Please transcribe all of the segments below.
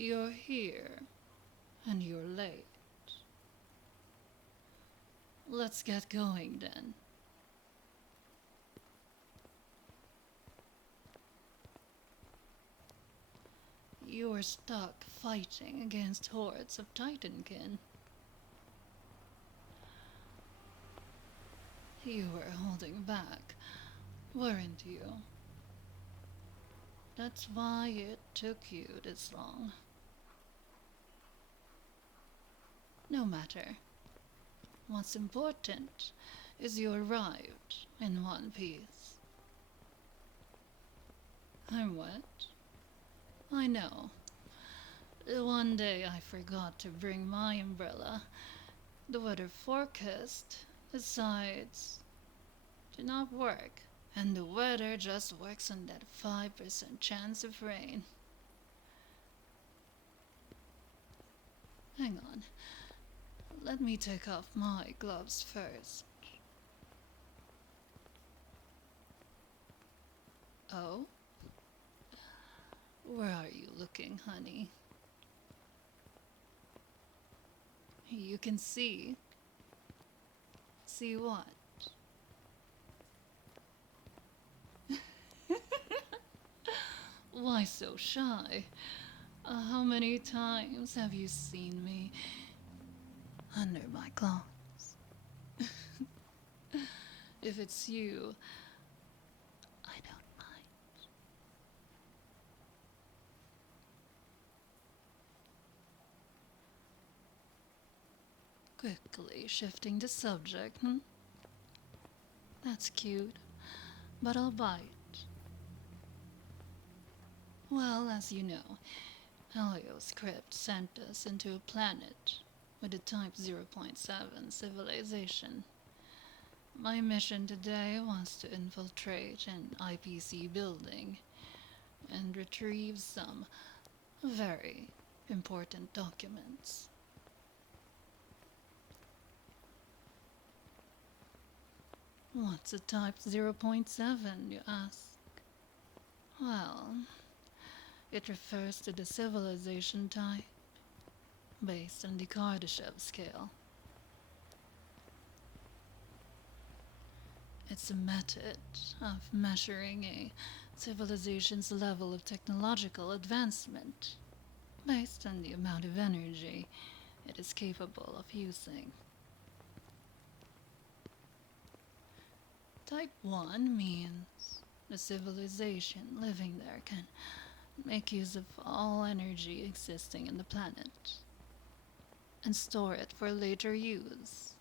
You're here, and you're late. Let's get going then. You were stuck fighting against hordes of Titankin. You were holding back, weren't you? That's why it took you this long. No matter. What's important is you arrived in one piece. I'm wet. I know. One day I forgot to bring my umbrella. The weather forecast decides to not work, and the weather just works on that 5% chance of rain. Hang on. Let me take off my gloves first. Oh? Where are you looking, honey? You can see. See what? Why so shy? How many times have you seen me under my clothes? If it's you, I don't mind. Quickly shifting the subject, That's cute, but I'll bite. Well, as you know, Helio's script sent us into a planet with a Type 0.7 civilization. My mission today was to infiltrate an IPC building and retrieve some very important documents. What's a Type 0.7, you ask? Well, it refers to the civilization type based on the Kardashev scale. It's a method of measuring a civilization's level of technological advancement based on the amount of energy it is capable of using. Type 1 means the civilization living there can make use of all energy existing in the planet and store it for later use.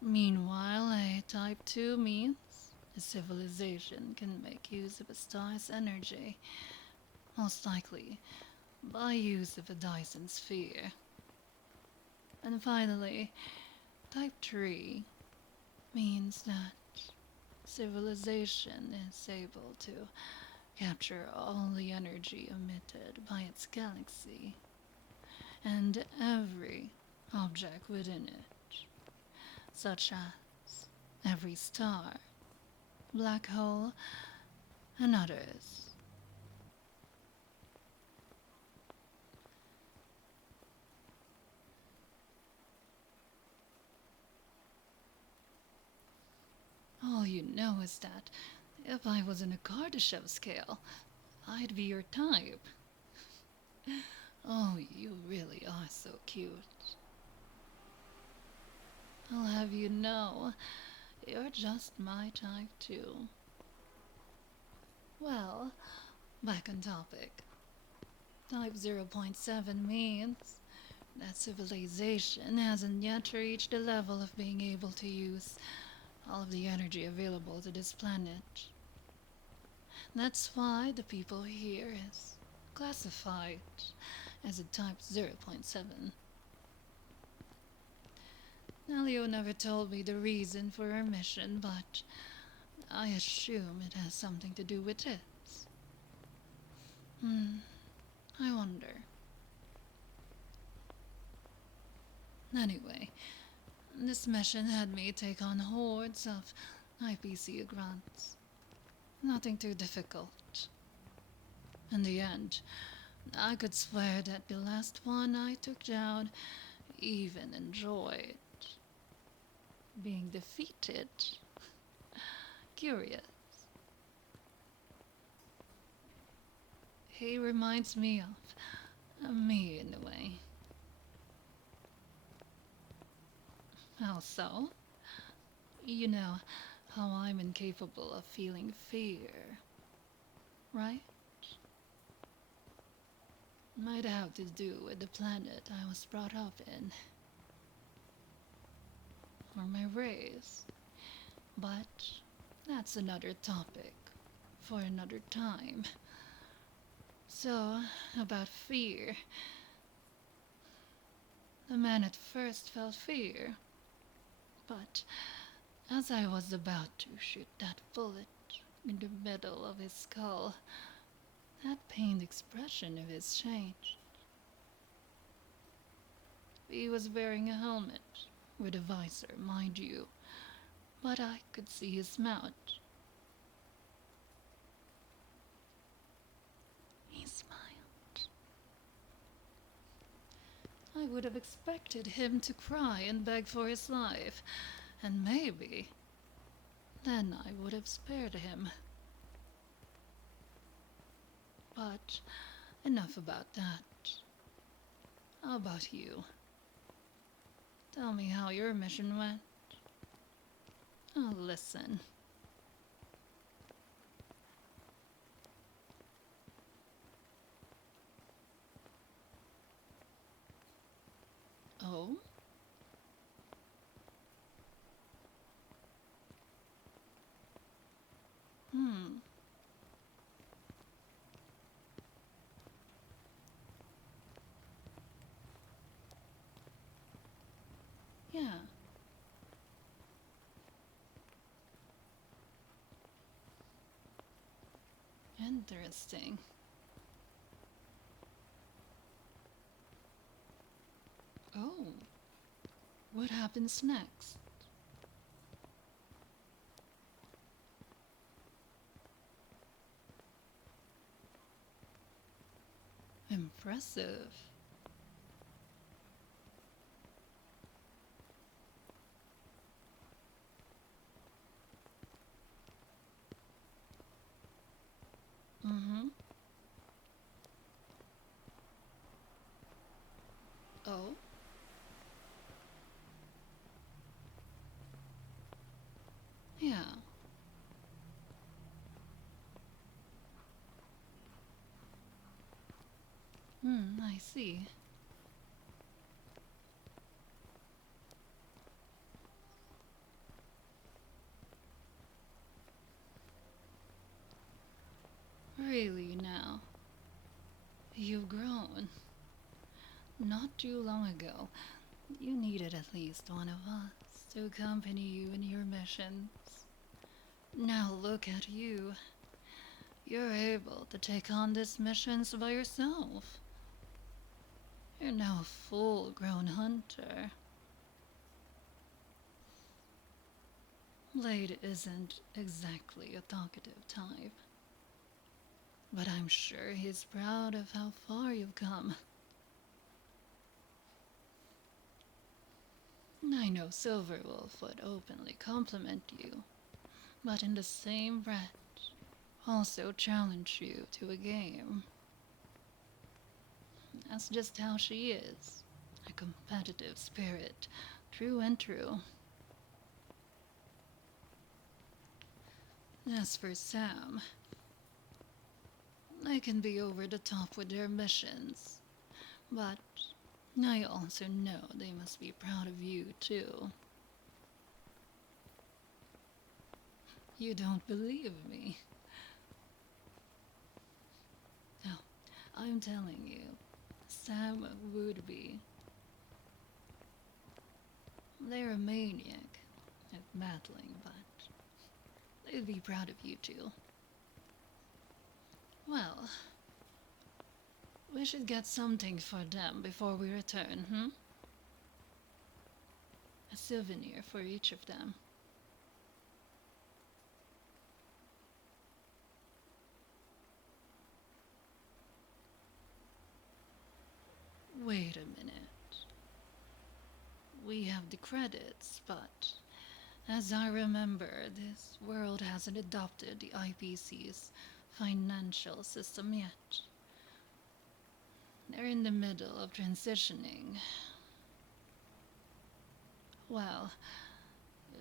Meanwhile, a Type 2 means a civilization can make use of a star's energy, most likely by use of a Dyson sphere. And finally, Type 3 means that civilization is able to capture all the energy emitted by its galaxy and every object within it, such as every star, black hole, and others. All you know is that if I was in a Kardashev scale, I'd be your type. Oh, you really are so cute. I'll have you know, you're just my type too. Well, back on topic. Type 0.7 means that civilization hasn't yet reached the level of being able to use all of the energy available to this planet. That's why the people here is classified as a Type 0.7. Now, Leo never told me the reason for her mission, but I assume it has something to do with it. I wonder. Anyway, this mission had me take on hordes of IPC grunts. Nothing too difficult. In the end, I could swear that the last one I took down even enjoyed being defeated. Curious. He reminds me of me in a way. How so? You know how I'm incapable of feeling fear, right? Might have to do with the planet I was brought up in, or my race. But that's another topic for another time. So, about fear. The man at first felt fear, but as I was about to shoot that bullet in the middle of his skull, that pained expression of his changed. He was wearing a helmet, with a visor, mind you, but I could see his mouth. He smiled. I would have expected him to cry and beg for his life, and maybe then I would have spared him. But enough about that. How about you? Tell me how your mission went. I'll listen. Oh? Hmm. Yeah. Interesting. Oh. What happens next? Impressive. Mm-hmm. Oh? Yeah. Hmm, I see. Really now. You've grown. Not too long ago, you needed at least one of us to accompany you in your missions. Now look at you. You're able to take on these missions by yourself. You're now a full-grown hunter. Blade isn't exactly a talkative type, but I'm sure he's proud of how far you've come. I know Silverwolf would openly compliment you, but in the same breath, also challenge you to a game. That's just how she is. A competitive spirit, true and true. As for Sam, they can be over the top with their missions, but I also know they must be proud of you, too. You don't believe me? No, I'm telling you, Sam would be. They're a maniac at battling, but they'd be proud of you, too. Well, we should get something for them before we return, hmm? A souvenir for each of them. we have the credits, but as I remember, this world hasn't adopted the IPC's financial system yet. They're in the middle of transitioning. Well,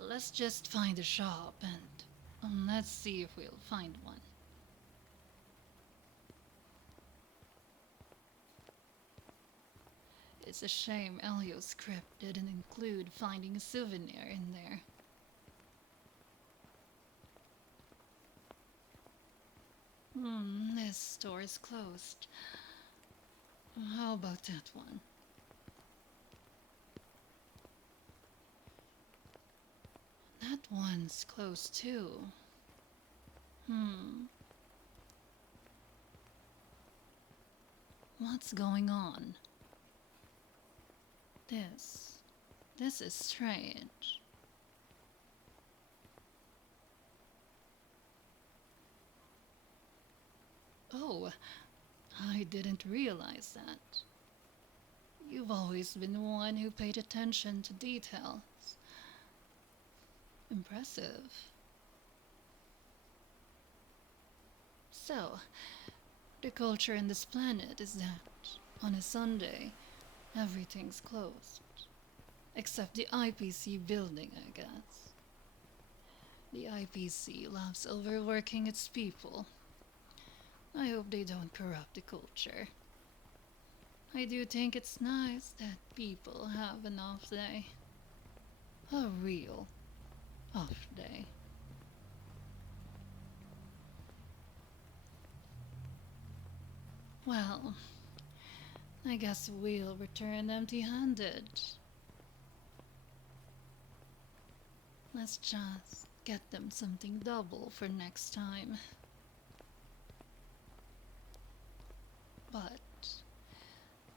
let's just find a shop and let's see if we'll find one. It's a shame Elio's script didn't include finding a souvenir in there. This store is closed. How about that one? That one's closed too. What's going on? This is strange. Oh, I didn't realize that. You've always been the one who paid attention to details. Impressive. So, the culture in this planet is that on a Sunday, everything's closed. Except the IPC building, I guess. The IPC loves overworking its people. I hope they don't corrupt the culture. I do think it's nice that people have an off day. A real off day. Well, I guess we'll return empty-handed. Let's just get them something double for next time. But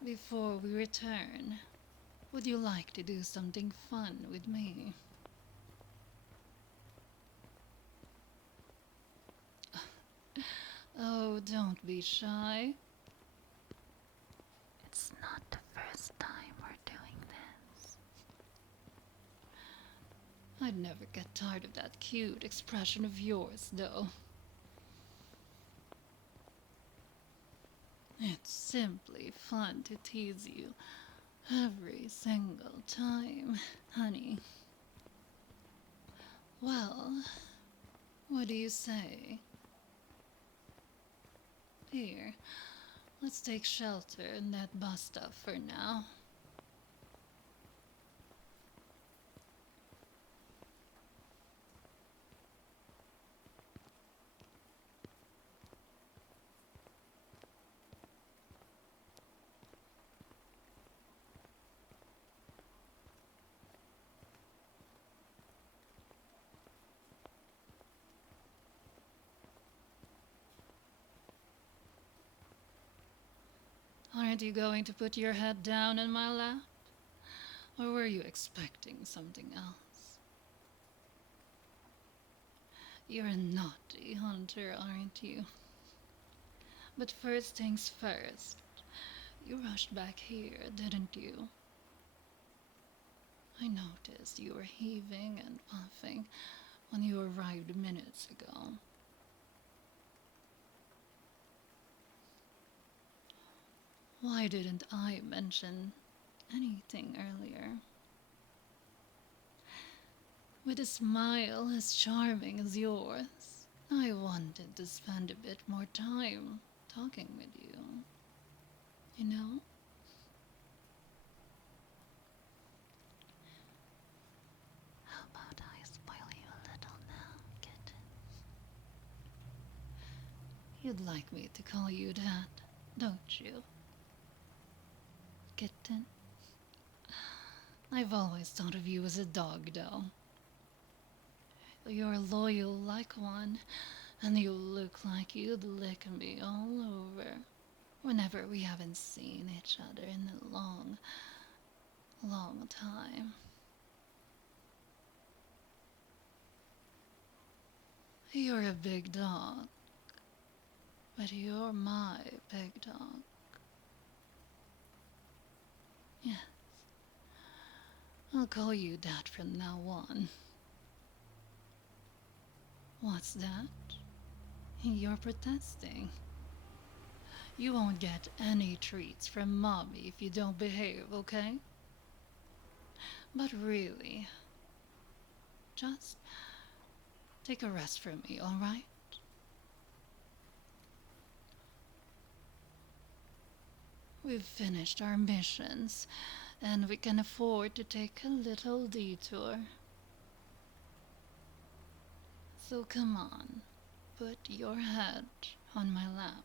before we return, would you like to do something fun with me? Oh, don't be shy. It's not the first time we're doing this. I'd never get tired of that cute expression of yours, though. It's simply fun to tease you every single time, honey. Well, what do you say? Here, let's take shelter in that bus stop for now. Aren't you going to put your head down in my lap? Or were you expecting something else? You're a naughty hunter, aren't you? But first things first, you rushed back here, didn't you? I noticed you were heaving and puffing when you arrived minutes ago. Why didn't I mention anything earlier? With a smile as charming as yours, I wanted to spend a bit more time talking with you. You know? How about I spoil you a little now, kitten? You'd like me to call you that, don't you? Kitten? I've always thought of you as a dog, though. You're loyal like one, and you look like you'd lick me all over whenever we haven't seen each other in a long, long time. You're a big dog, but you're my big dog. Yes, I'll call you that from now on. What's that? You're protesting. You won't get any treats from Mommy if you don't behave, okay? But really, just take a rest from me, alright? We've finished our missions, and we can afford to take a little detour. So come on, put your head on my lap.